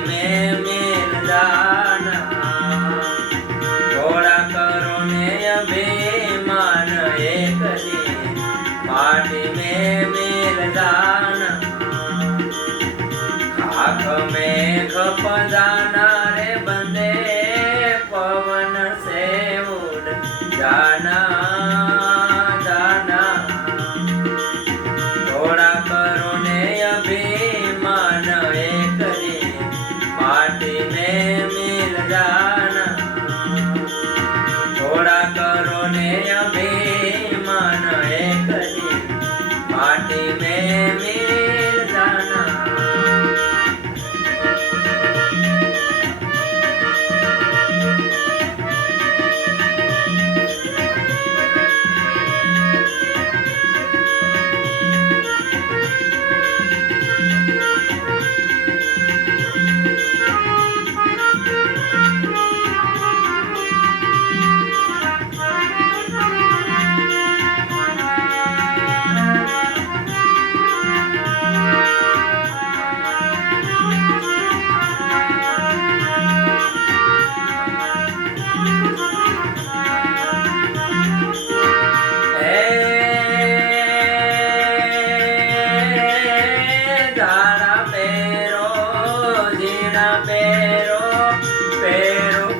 में मिल जाना। थोड़ा करो ने अभिमान एक दिन माटी में मिल जाना। खाक में खप जाना रे बंदे पवन से उड़ जाना जाना। थोड़ा करो ने अभिमान एक दिन माटी में मिल जाना। थोड़ा करो ने अभिमान एक दिन माटी में मिल जाना।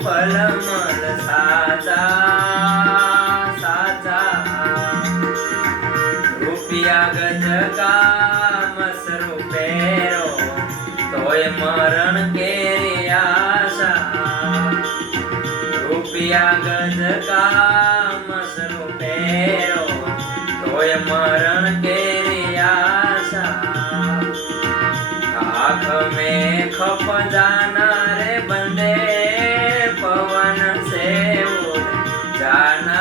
फलमल साचा साचा। रुपया गज का मसरू पेरो तोय मरण केरी आशा। रुपया गज का मसरू पेरो तोय मरण केरी आशा। आँख में खप जाना रे बंदे पवन से उड़ जाना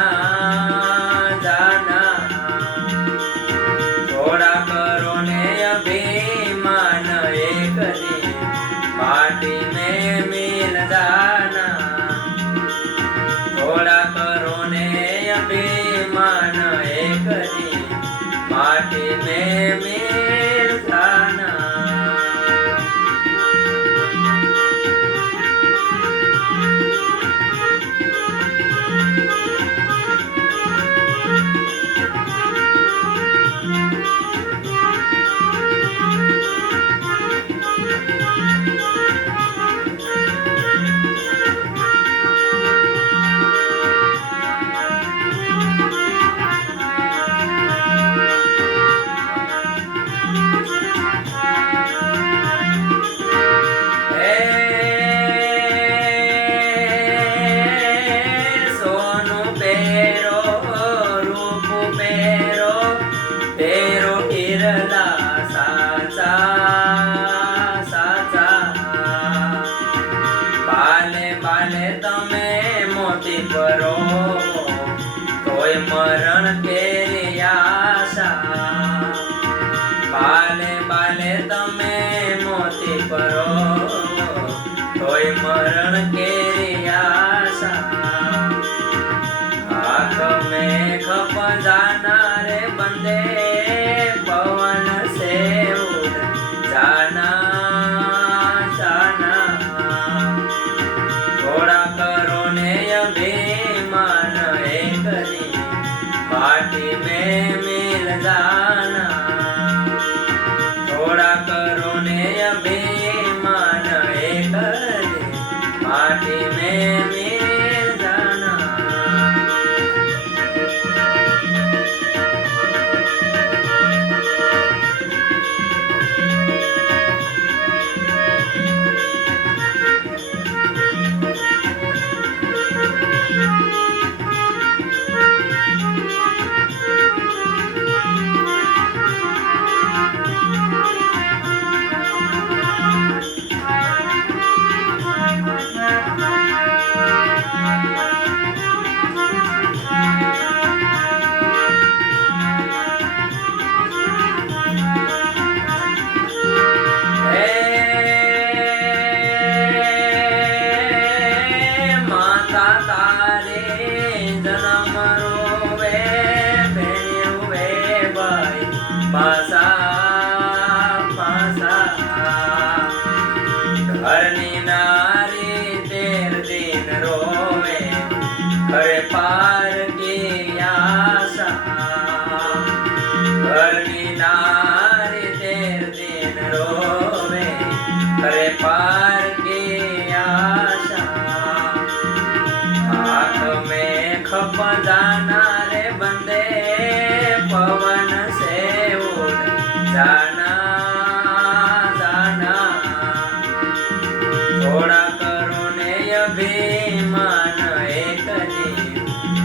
जाना। थोड़ा करो ने अभिमान एक दिन माटी में मिल जाना। थोड़ा करो ने अभिमान एक दिन माटी में मिल जाना। साचा साचा। बाले बाले तमे मोती करो तोय मरण केरी आशा। बाले बाले तमे मोती करो तोय मरण केरी आशा। आँख में खप जाना रे बंदे पवन से उड़ जाना जाना। थोड़ा करो ने अभिमान एक दिन माटी में मिल जाना। थोड़ा करो ने अभिमान एक दिन माटी ઘરની નારી 13 દિન રોવે, કરે પાર કી આશા. ઘરની નારી 13 દિન રોવે, કરે પાર કી આશા. आँख में खप जाना रे बंदे, पवन से उड़ जाना जाना. थोड़ा करो ने अभिमान एक दिन,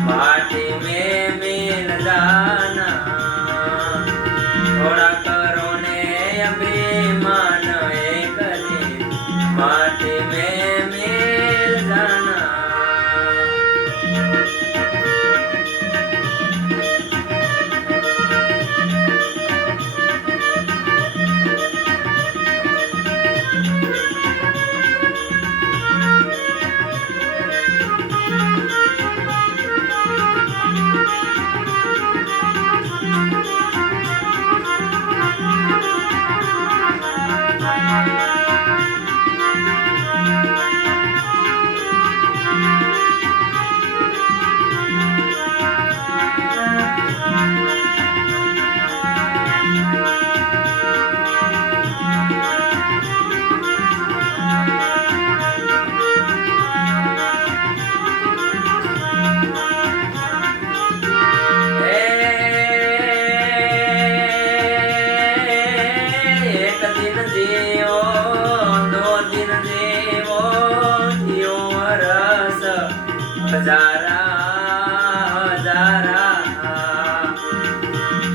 माटी में मिल जाना. थोड़ा करो ने अभिमान एक दिन, माटी में मिल जाना. हजारा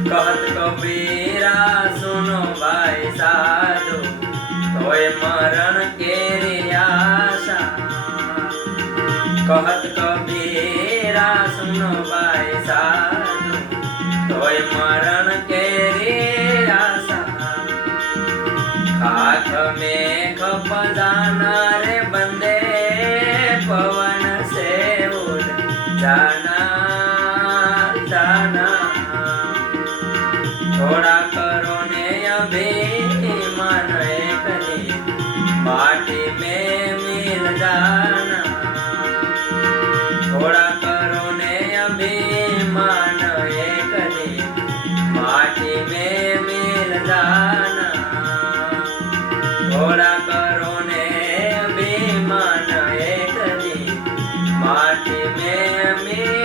कहत कबीरा सुनो भाई साधु, तोय मरण केरी आशा. कहत कबीरा सुनो भाई साधु, तोय मरण केरी आशा. हाथ में खप जाना रे बंदे, पवन से उड़ जाना जाना. थोड़ा करो ने अभिमान एक दिन, माटी में मिल जाना. थोड़ा करो ने अभिमान एक दिन, माटी में मिल जाना. थोड़ा करो ने अभिमान एक दिन, माटी में मिल